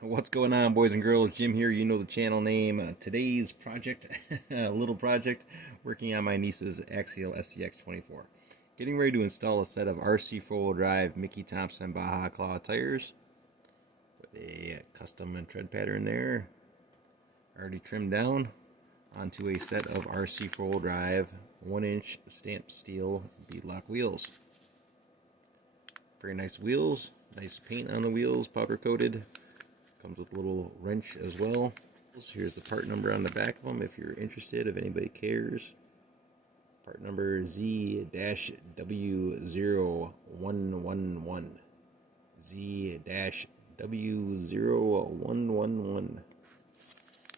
What's going on, boys and girls? Jim here. You know the channel name. Today's project, a little project, working on my niece's Axial SCX24. Getting ready to install a set of Rc4wd drive Mickey Thompson Baja claw tires with a custom tread pattern there, already trimmed down, onto a set of Rc4wd drive 1-inch stamped steel beadlock wheels. Very nice wheels, nice paint on the wheels, powder coated. Comes with a little wrench as well. Here's the part number on the back of them if you're interested, if anybody cares. Part number Z-W0111. Z-W0111.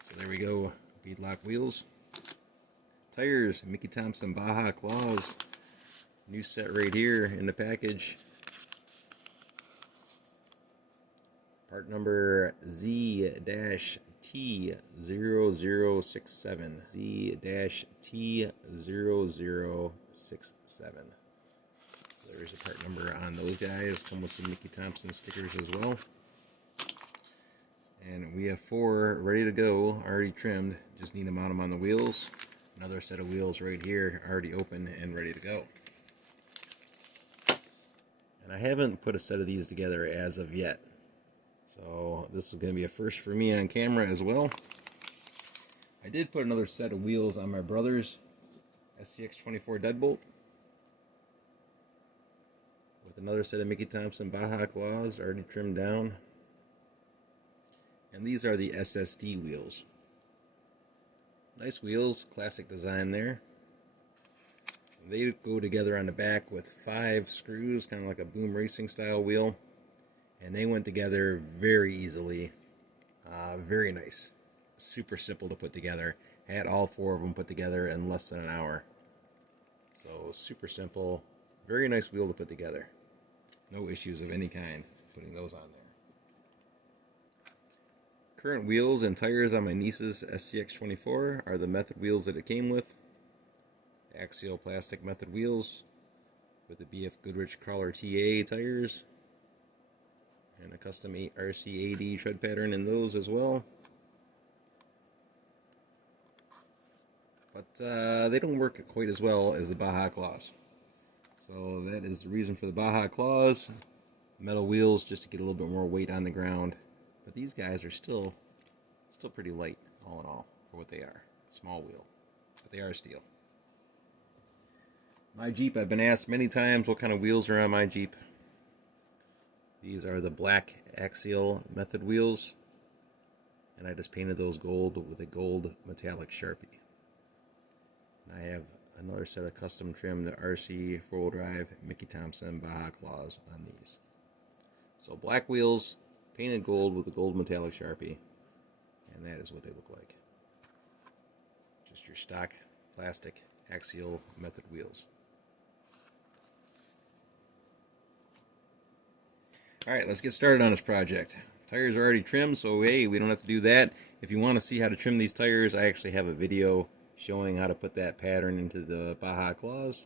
So there we go. Beadlock wheels. Tires, Mickey Thompson Baja claws. New set right here in the package. Part number Z-T0067. Z-T0067. There's a part number on those guys. Come with some Mickey Thompson stickers as well. And we have 4 ready to go, already trimmed. Just need to mount them on the wheels. Another set of wheels right here, already open and ready to go. And I haven't put a set of these together as of yet. So this is going to be a first for me on camera as well. I did put another set of wheels on my brother's SCX24 deadbolt with another set of Mickey Thompson Baja claws already trimmed down. And these are the Ssd wheels. Nice wheels, classic design there. They go together on the back with 5 screws, kind of like a boom racing style wheel. And they went together very easily. Very nice. Super simple to put together. Had all 4 of them put together in less than an hour. So super simple. Very nice wheel to put together. No issues of any kind putting those on there. Current wheels and tires on my Neices Scx24 are the method wheels that it came with. Axial plastic method wheels with the BF Goodrich Crawler TA tires. And a custom Rc4wd tread pattern in those as well. But they don't work quite as well as the Baja claws. So that is the reason for the Baja claws. Metal wheels just to get a little bit more weight on the ground. But these guys are still pretty light, all in all, for what they are. Small wheel, but they are steel. My Jeep, I've been asked many times what kind of wheels are on my Jeep. These are the black axial method wheels, and I just painted those gold with a gold metallic Sharpie. And I have another set of custom trimmed Rc4wd drive Mickey Thompson Baja claws on these. So black wheels, painted gold with a gold metallic Sharpie, and that is what they look like. Just your stock plastic axial method wheels. Alright, let's get started on this project. Tires are already trimmed, so hey, we don't have to do that. If you want to see how to trim these tires, I actually have a video showing how to put that pattern into the Baja claws,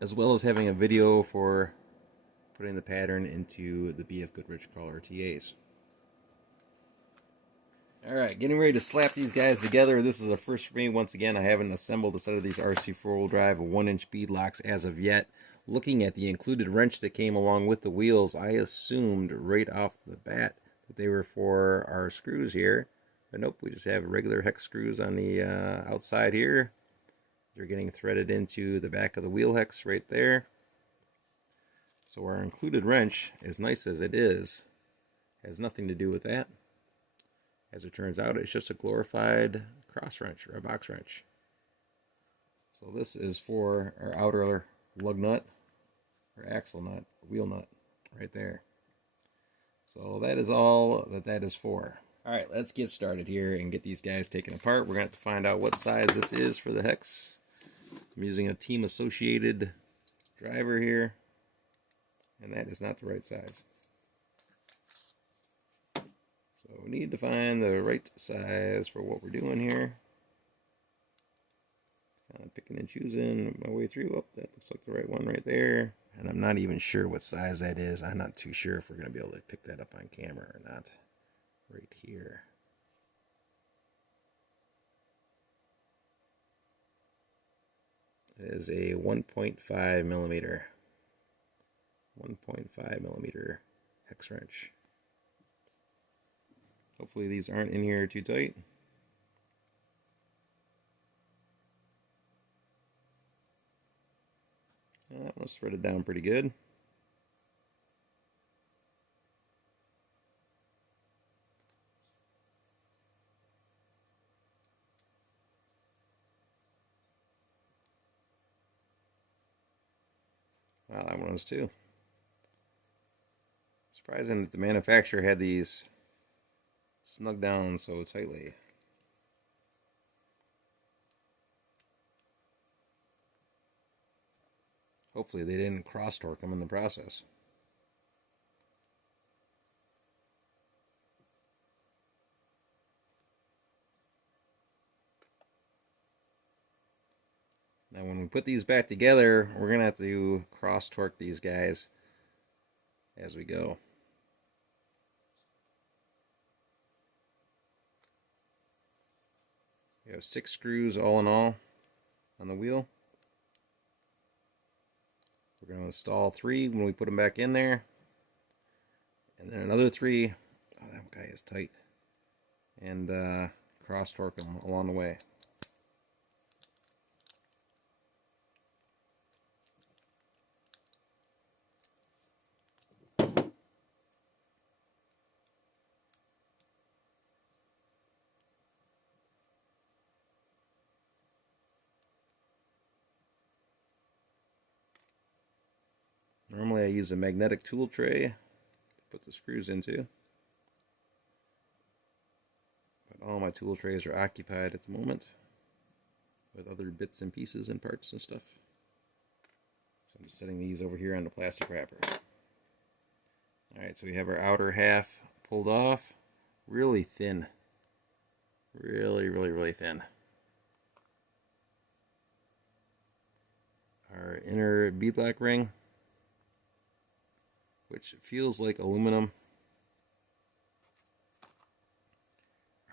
as well as having a video for putting the pattern into the BF Goodrich Crawler TAs. Alright, getting ready to slap these guys together. This is a first for me. Once again, I haven't assembled a set of these Rc4wd drive 1-inch beadlocks as of yet. Looking at the included wrench that came along with the wheels, I assumed right off the bat that they were for our screws here. But nope, we just have regular hex screws on the outside here. They're getting threaded into the back of the wheel hex right there. So our included wrench, as nice as it is, has nothing to do with that. As it turns out, it's just a glorified cross wrench or a box wrench. So this is for our outer lug nut or axle nut, wheel nut, right there. So that is all that is for. Alright, let's get started here and get these guys taken apart. We're going to have to find out what size this is for the hex. I'm using a team associated driver here, and that is not the right size. So we need to find the right size for what we're doing here. I'm picking and choosing my way through. Oh, that looks like the right one right there. And I'm not even sure what size that is. I'm not too sure if we're going to be able to pick that up on camera or not. Right here. It is a 1.5 millimeter. 1.5 millimeter hex wrench. Hopefully these aren't in here too tight. That one's threaded down pretty good. Wow, that one was too. Surprising that the manufacturer had these snug down so tightly. Hopefully they didn't cross torque them in the process. Now when we put these back together, we're going to have to cross torque these guys as we go. We have 6 screws all in all on the wheel. We're going to install 3 when we put them back in there. And then another 3. Oh, that guy is tight. And cross torque them along the way. Normally I use a magnetic tool tray to put the screws into. But all my tool trays are occupied at the moment with other bits and pieces and parts and stuff. So I'm just setting these over here on the plastic wrapper. Alright, so we have our outer half pulled off. Really thin. Really thin. Our inner beadlock ring, which feels like aluminum.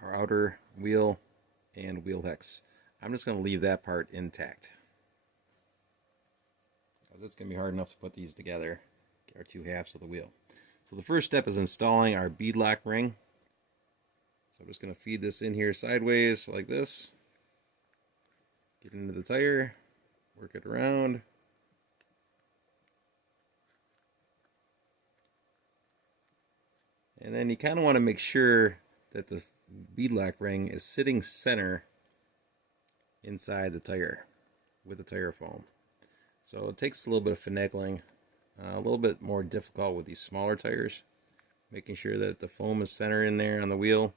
Our outer wheel and wheel hex. I'm just going to leave that part intact. It's going to be hard enough to put these together, our 2 halves of the wheel. So the first step is installing our beadlock ring. So I'm just going to feed this in here sideways like this. Get into the tire, work it around. And then you kind of want to make sure that the beadlock ring is sitting center inside the tire with the tire foam. So it takes a little bit of finagling, a little bit more difficult with these smaller tires, making sure that the foam is center in there on the wheel.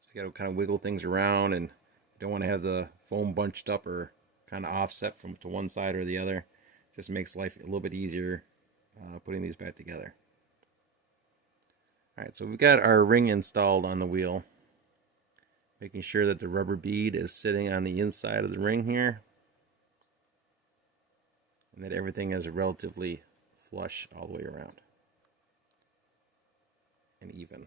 So you got to kind of wiggle things around, and you don't want to have the foam bunched up or kind of offset from to one side or the other. It just makes life a little bit easier putting these back together. Alright, so we've got our ring installed on the wheel. Making sure that the rubber bead is sitting on the inside of the ring here. And that everything is relatively flush all the way around. And even.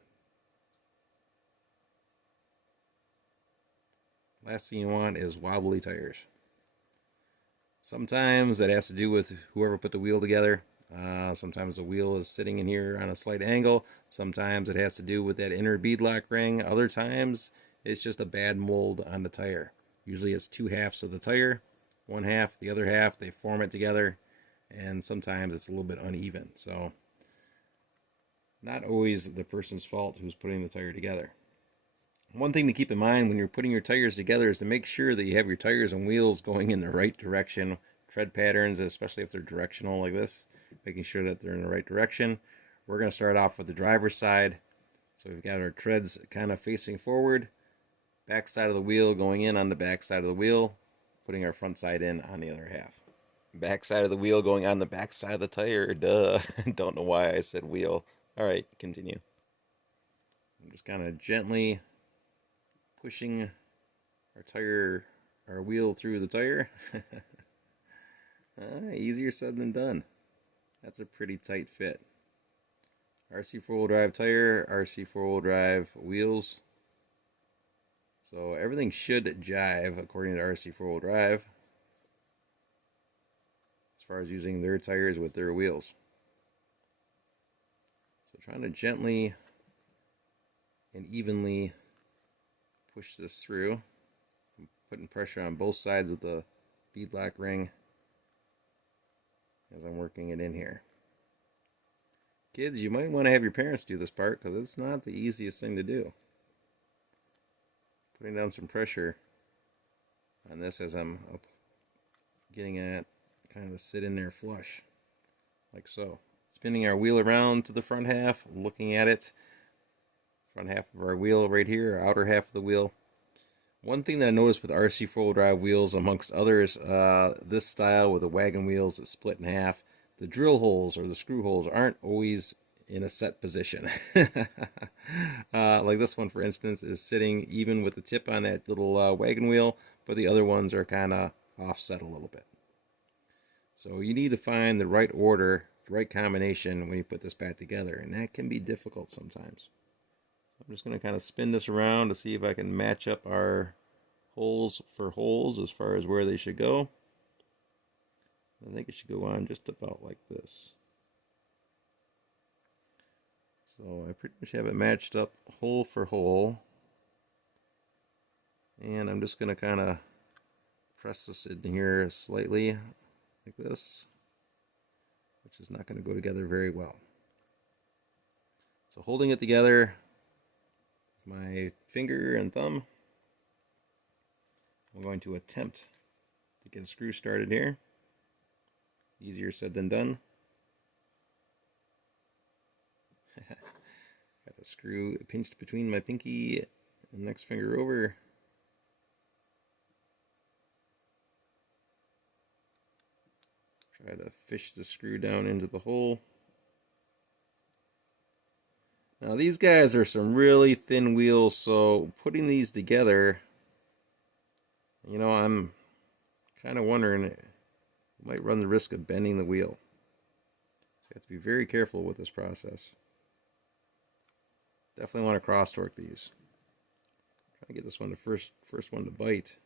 Last thing you want is wobbly tires. Sometimes that has to do with whoever put the wheel together. Sometimes the wheel is sitting in here on a slight angle. Sometimes it has to do with that inner beadlock ring. Other times it's just a bad mold on the tire. Usually it's 2 halves of the tire. 1 half, the other half, they form it together. And sometimes it's a little bit uneven. So not always the person's fault who's putting the tire together. One thing to keep in mind when you're putting your tires together is to make sure that you have your tires and wheels going in the right direction. Tread patterns, especially if they're directional like this, making sure that they're in the right direction. We're going to start off with the driver's side. So we've got our treads kind of facing forward, back side of the wheel going in on the back side of the wheel, putting our front side in on the other half. Back side of the wheel going on the back side of the tire, duh. Don't know why I said wheel. Alright, continue. I'm just kind of gently pushing our wheel through the tire. Easier said than done. That's a pretty tight fit. Rc4wd drive tire, Rc4wd drive wheels. So everything should jive according to Rc4wd drive as far as using their tires with their wheels. So trying to gently and evenly push this through. I'm putting pressure on both sides of the beadlock ring as I'm working it in here. Kids, you might want to have your parents do this part because it's not the easiest thing to do. Putting down some pressure on this as I'm getting it kind of sit in there flush, like so. Spinning our wheel around to the front half, looking at it. Front half of our wheel right here, outer half of the wheel. One thing that I noticed with Rc4wd drive wheels, amongst others, this style with the wagon wheels that split in half, the drill holes or the screw holes aren't always in a set position. Like this one, for instance, is sitting even with the tip on that little wagon wheel, but the other ones are kind of offset a little bit. So you need to find the right order, the right combination when you put this back together, and that can be difficult sometimes. I'm just going to kind of spin this around to see if I can match up our holes for holes as far as where they should go. I think it should go on just about like this. So I pretty much have it matched up hole for hole. And I'm just going to kind of press this in here slightly like this, which is not going to go together very well. So holding it together with my finger and thumb, I'm going to attempt to get a screw started here. Easier said than done. Got the screw pinched between my pinky and next finger over. Try to fish the screw down into the hole. Now these guys are some really thin wheels, so putting these together, you know, I'm kind of wondering, it might run the risk of bending the wheel. So you have to be very careful with this process. Definitely want to cross torque these. Try to get this one, the first one to bite,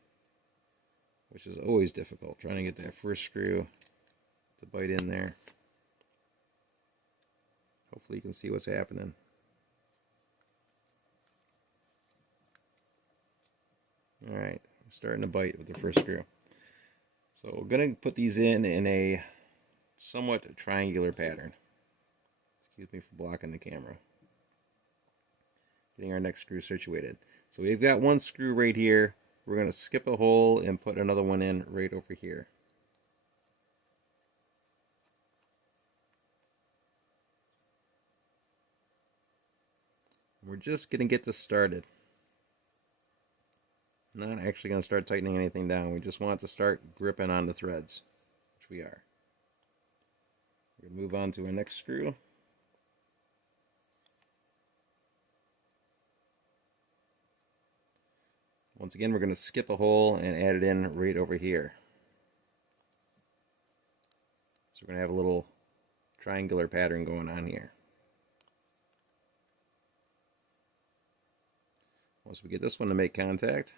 which is always difficult, trying to get that first screw to bite in there. Hopefully you can see what's happening. Alright, I'm starting to bite with the first screw. So we're going to put these in a somewhat triangular pattern. Excuse me for blocking the camera. Getting our next screw situated. So we've got one screw right here. We're going to skip a hole and put another one in right over here. We're just going to get this started. Not actually going to start tightening anything down. We just want to start gripping on the threads, which we are. We're going to move on to our next screw. Once again, we're going to skip a hole and add it in right over here. So we're going to have a little triangular pattern going on here. Once we get this one to make contact,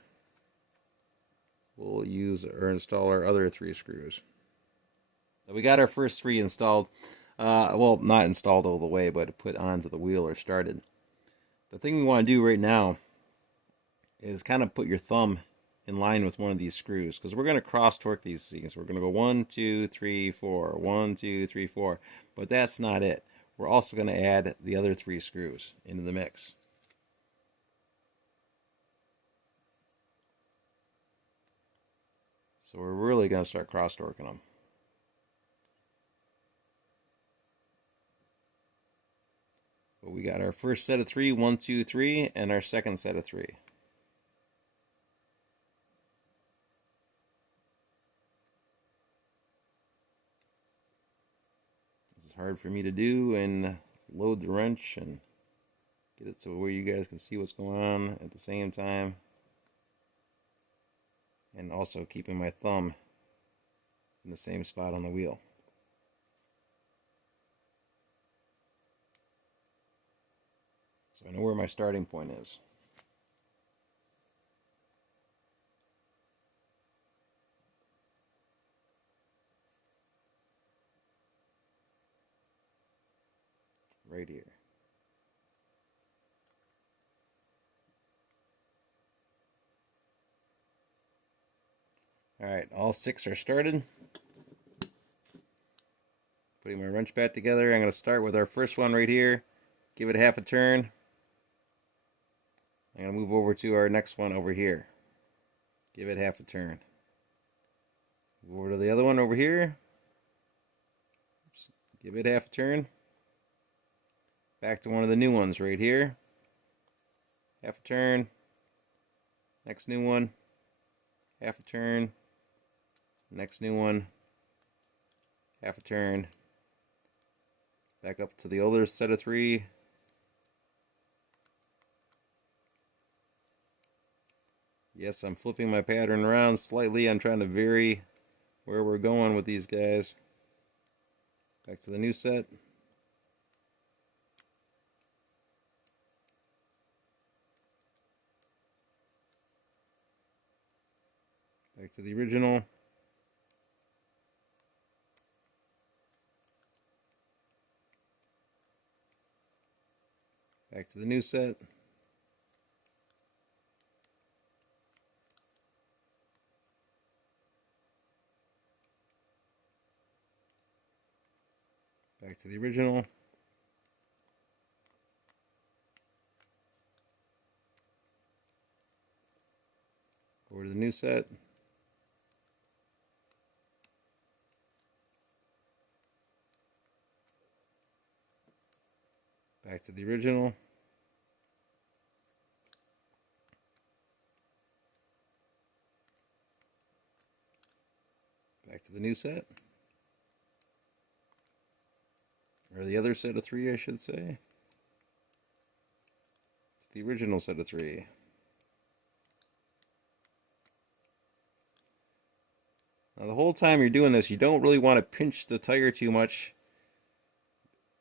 we'll use or install our other 3 screws. So we got our first 3 installed. Well, not installed all the way, but put onto the wheel or started. The thing we want to do right now is kind of put your thumb in line with one of these screws, because we're going to cross torque these things. We're going to go 1, 2, 3, 4, 1, 2, 3, 4. But that's not it. We're also going to add the other 3 screws into the mix. So we're really going to start cross torquing them. But we got our first set of 3, 1, 2, 3, and our second set of 3. This is hard for me to do and load the wrench and get it so where you guys can see what's going on at the same time. and also keeping my thumb in the same spot on the wheel. So I know where my starting point is. Right here. Alright, all 6 are started. Putting my wrench back together. I'm going to start with our first one right here. Give it half a turn. I'm going to move over to our next one over here. Give it half a turn. Move over to the other one over here. Oops. Give it half a turn. Back to one of the new ones right here. Half a turn. Next new one. Half a turn. Next new one. Half a turn. Back up to the older set of 3. Yes, I'm flipping my pattern around slightly. I'm trying to vary where we're going with these guys. Back to the new set. Back to the original. Back to the new set. Back to the original. Over to the new set. Back to the original. Back to the new set. Or the other set of 3, I should say. To the original set of 3. Now the whole time you're doing this, you don't really want to pinch the tire too much.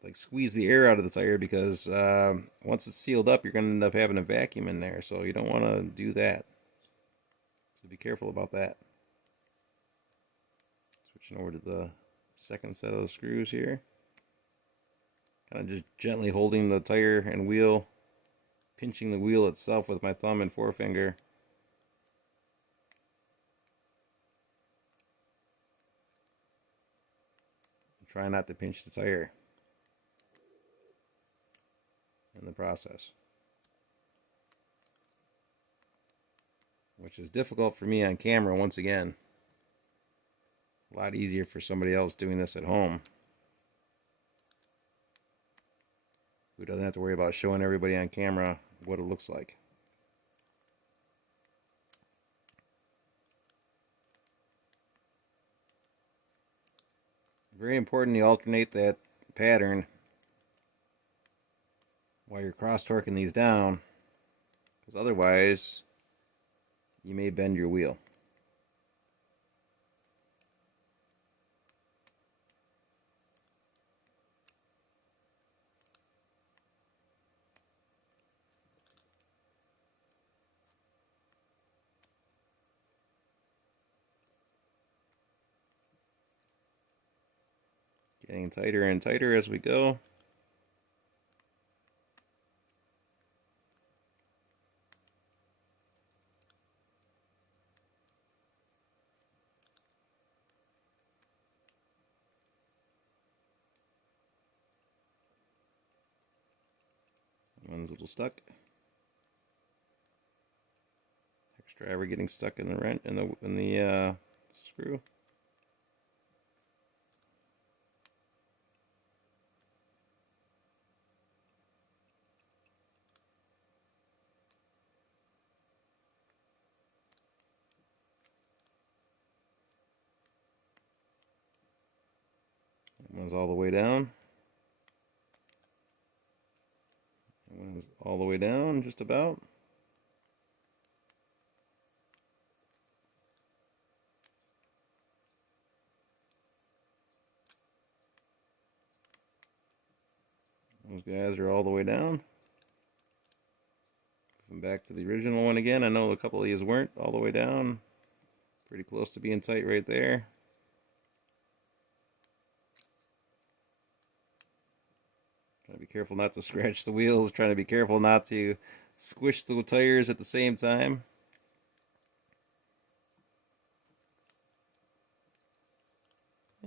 Like squeeze the air out of the tire, because once it's sealed up, you're going to end up having a vacuum in there. So you don't want to do that. So be careful about that. Switching over to the second set of screws here. Kind of just gently holding the tire and wheel, pinching the wheel itself with my thumb and forefinger. Try not to pinch the tire in the process, which is difficult for me on camera once again. A lot easier for somebody else doing this at home, who doesn't have to worry about showing everybody on camera what it looks like. Very important you alternate that pattern while you're cross torquing these down, because otherwise you may bend your wheel. Getting tighter and tighter as we go. One's a little stuck. Extra ever getting stuck in the wrench in the screw. That one's all the way down. That one's all the way down, just about. guys are all the way down. Come back to the original one again. I know a couple of these weren't all the way down. Pretty close to being tight right there. Trying to be careful not to scratch the wheels. Trying to be careful not to squish the tires at the same time.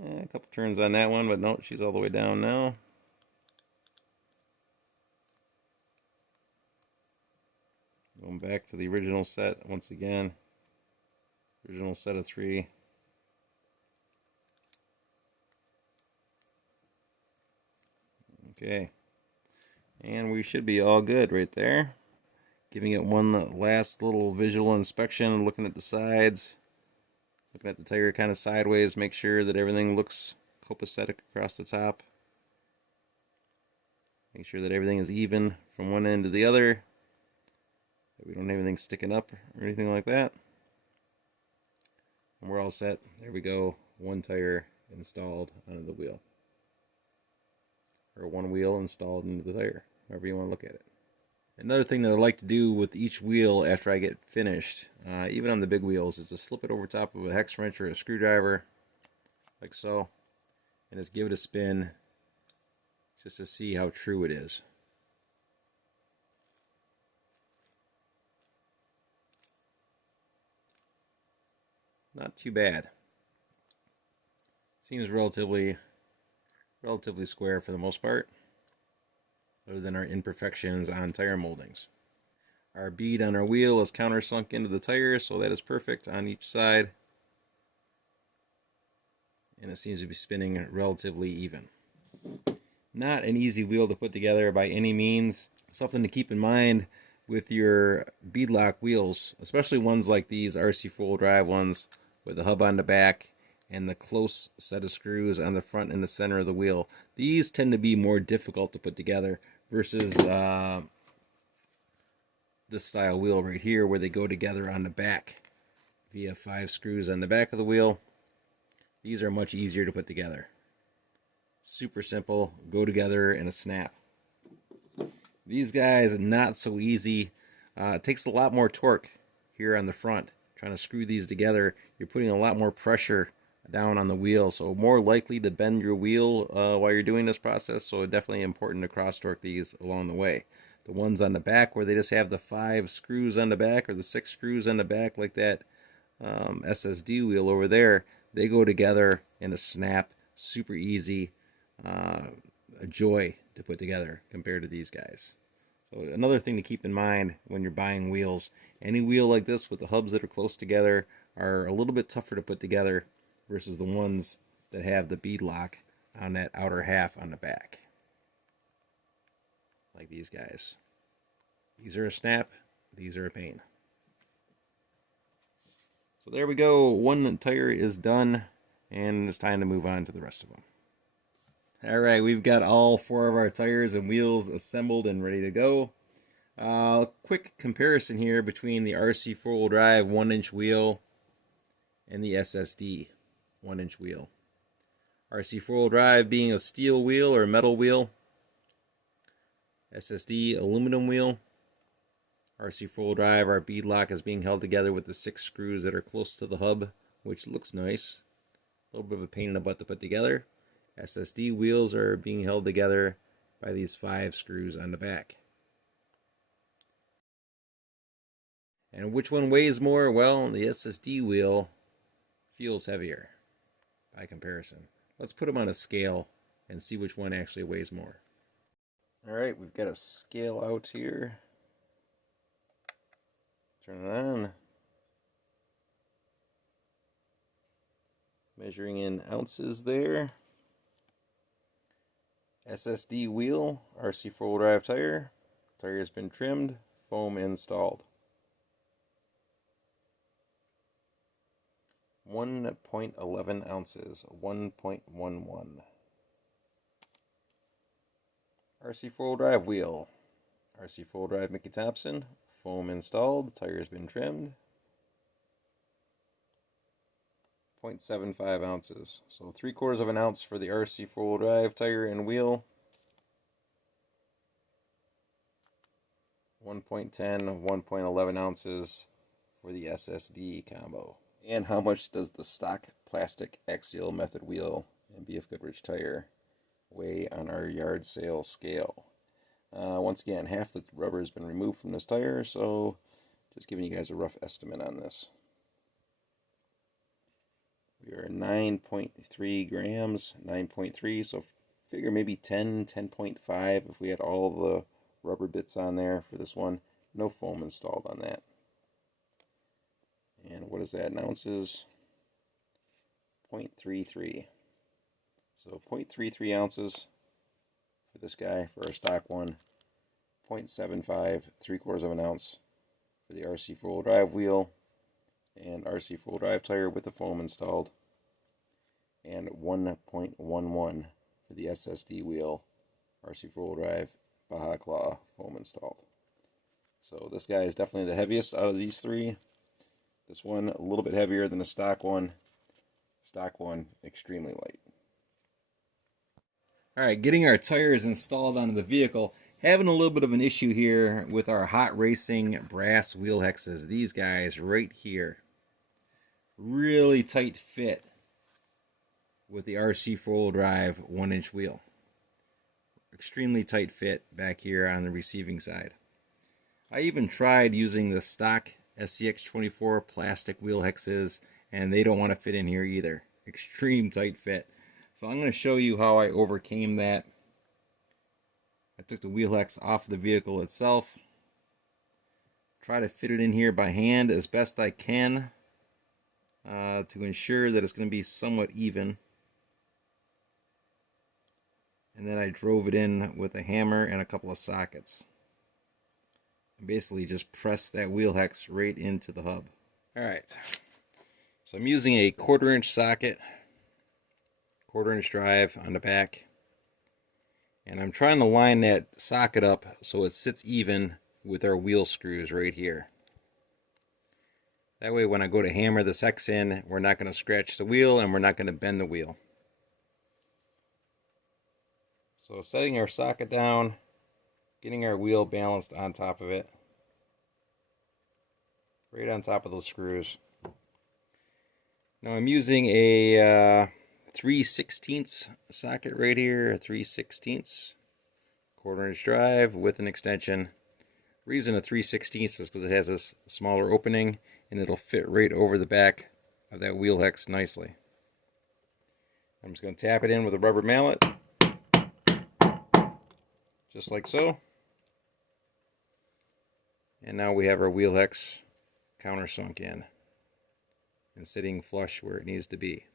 A couple turns on that one, but no, she's all the way down now. Going back to the original set once again. Original set of 3. Okay. And we should be all good right there. Giving it one last little visual inspection, looking at the sides. Looking at the tire kind of sideways, make sure that everything looks copacetic across the top. Make sure that everything is even from one end to the other. That we don't have anything sticking up or anything like that. And we're all set. There we go. One tire installed onto the wheel. Or one wheel installed into the tire, however you want to look at it. Another thing that I like to do with each wheel after I get finished, even on the big wheels, is to slip it over top of a hex wrench or a screwdriver, like so, and just give it a spin, just to see how true it is. Not too bad. Seems relatively square for the most part, other than our imperfections on tire moldings. Our bead on our wheel is countersunk into the tire, so that is perfect on each side. And it seems to be spinning relatively even. Not an easy wheel to put together by any means. Something to keep in mind with your beadlock wheels, especially ones like these Rc4wd drive ones with the hub on the back and the close set of screws on the front and the center of the wheel. These tend to be more difficult to put together versus this style wheel right here, where they go together on the back via 5 screws on the back of the wheel. These are much easier to put together. Super simple, go together in a snap. These guys, not so easy. It takes a lot more torque here on the front. Trying to screw these together, you're putting a lot more pressure down on the wheel, so more likely to bend your wheel while you're doing this process, so definitely important to cross torque these along the way. The ones on the back where they just have the 5 screws on the back or the 6 screws on the back, like that Ssd wheel over there, they go together in a snap, super easy, a joy to put together compared to these guys. So another thing to keep in mind when you're buying wheels, any wheel like this with the hubs that are close together are a little bit tougher to put together versus the ones that have the bead lock on that outer half on the back. Like these guys. These are a snap, these are a pain. So there we go, one tire is done, and it's time to move on to the rest of them. Alright, we've got all 4 of our tires and wheels assembled and ready to go. Quick comparison here between the Rc4wd drive 1-inch wheel and the Ssd 1-inch wheel. Rc4wd drive being a steel wheel or metal wheel. Ssd aluminum wheel. Rc4wd drive, our bead lock is being held together with the 6 screws that are close to the hub, which looks nice. A little bit of a pain in the butt to put together. Ssd wheels are being held together by these 5 screws on the back. And which one weighs more? Well, the Ssd wheel feels heavier by comparison. Let's put them on a scale and see which one actually weighs more. Alright, we've got a scale out here. Turn it on. Measuring in ounces there. Ssd wheel, Rc4wd drive tire. Tire has been trimmed, foam installed. 1.11 ounces, 1.11. Rc4wd drive wheel, Rc4wd drive Mickey Thompson, foam installed, tire has been trimmed. 0.75 ounces, so 3/4 of an ounce for the Rc4wd drive tire and wheel. 1.10, 1.11 ounces for the SSD combo. And how much does the stock plastic axial method wheel and BF Goodrich tire weigh on our yard sale scale? Once again, half the rubber has been removed from this tire, so just giving you guys a rough estimate on this. We are 9.3 grams, 9.3, so figure maybe 10, 10.5 if we had all the rubber bits on there for this one. No foam installed on that. And what is that in ounces? 0.33. So 0.33 ounces for this guy, for our stock one. 0.75, 3/4 of an ounce for the Rc4wd drive wheel and Rc4wd drive tire with the foam installed. And 1.11 for the Ssd wheel, Rc4wd drive, Baja claw, foam installed. So this guy is definitely the heaviest out of these three. This one a little bit heavier than the stock one. Stock one extremely light. Alright, getting our tires installed onto the vehicle. Having a little bit of an issue here with our Hot Racing brass wheel hexes. These guys right here. Really tight fit with the Rc4wd drive 1-inch wheel. Extremely tight fit back here on the receiving side. I even tried using the stock Scx24 plastic wheel hexes, and they don't want to fit in here either. Extreme tight fit. So I'm going to show you how I overcame that. I took the wheel hex off the vehicle itself. Try to fit it in here by hand as best I can to ensure that it's going to be somewhat even. And then I drove it in with a hammer and a couple of sockets. Basically just press that wheel hex right into the hub. Alright, so I'm using a 1/4 inch socket, 1/4 inch drive on the back, and I'm trying to line that socket up so it sits even with our wheel screws right here. That way when I go to hammer this hex in, we're not going to scratch the wheel and we're not going to bend the wheel. So setting our socket down, getting our wheel balanced on top of it, right on top of those screws. Now I'm using a 3/16 socket right here, a 3/16, 1/4 inch drive with an extension. Reason a 3/16 is because it has this smaller opening and it'll fit right over the back of that wheel hex nicely. I'm just going to tap it in with a rubber mallet, just like so. And now we have our wheel hex countersunk in and sitting flush where it needs to be.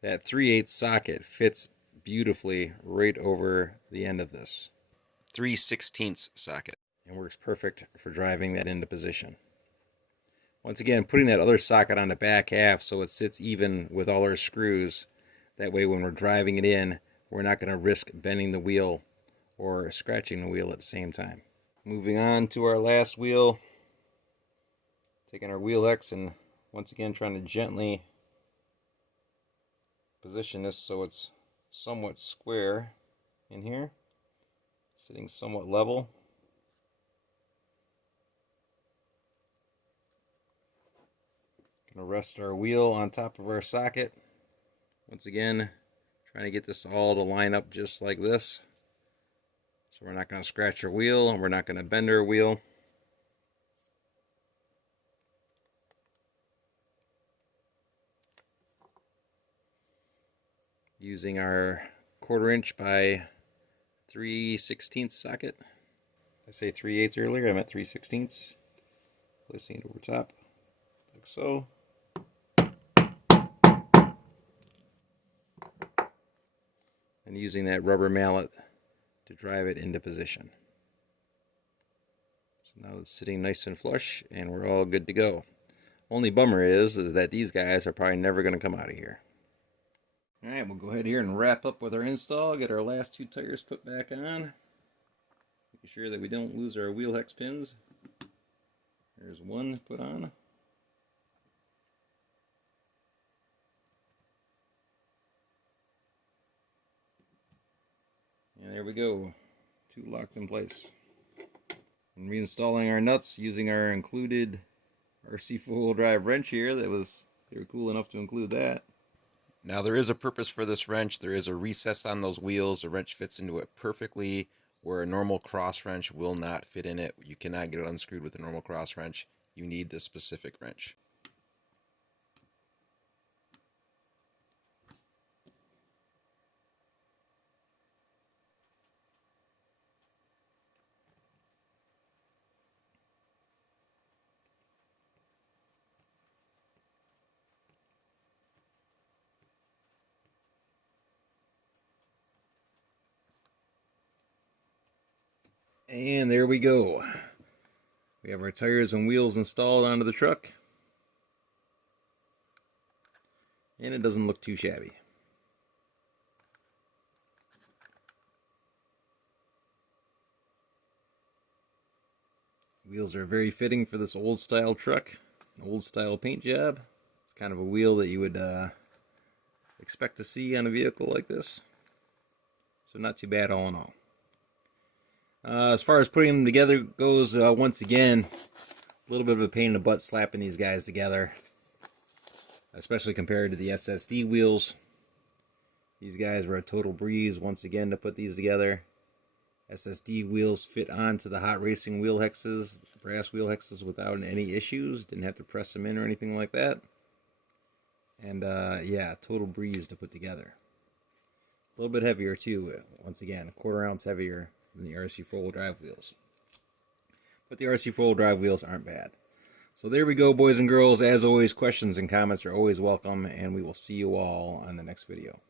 That 3/8 socket fits beautifully right over the end of this 3/16 socket and works perfect for driving that into position. Once again, putting that other socket on the back half so it sits even with all our screws. That way when we're driving it in, we're not going to risk bending the wheel or scratching the wheel at the same time. Moving on to our last wheel. Taking our wheel hex and once again trying to gently position this so it's somewhat square in here, sitting somewhat level. Gonna rest our wheel on top of our socket. Once again, trying to get this all to line up just like this. So we're not going to scratch our wheel and we're not going to bend our wheel. Using our 1/4 inch by 3/16 socket. I say 3/8 earlier, I meant 3/16. Placing it over top, like so. And using that rubber mallet to drive it into position. So now it's sitting nice and flush and we're all good to go. Only bummer is that these guys are probably never going to come out of here. Alright, we'll go ahead here and wrap up with our install, get our last 2 tires put back on. Making sure that we don't lose our wheel hex pins. There's one put on. And there we go, 2 locked in place. And reinstalling our nuts using our included Rc4wd drive wrench here. They were cool enough to include that. Now there is a purpose for this wrench. There is a recess on those wheels. The wrench fits into it perfectly where a normal cross wrench will not fit in it. You cannot get it unscrewed with a normal cross wrench. You need this specific wrench. And there we go. We have our tires and wheels installed onto the truck. And it doesn't look too shabby. Wheels are very fitting for this old style truck. An old style paint job. It's kind of a wheel that you would expect to see on a vehicle like this. So not too bad all in all. As far as putting them together goes, once again, a little bit of a pain in the butt slapping these guys together. Especially compared to the Ssd wheels. These guys were a total breeze once again to put these together. Ssd wheels fit onto the hot racing wheel hexes, brass wheel hexes without any issues. Didn't have to press them in or anything like that. And yeah, total breeze to put together. A little bit heavier too, once again, a 1/4 ounce heavier than the Rc4wd drive wheels. But the Rc4wd drive wheels aren't bad. So there we go, boys and girls. As always, questions and comments are always welcome, and we will see you all on the next video.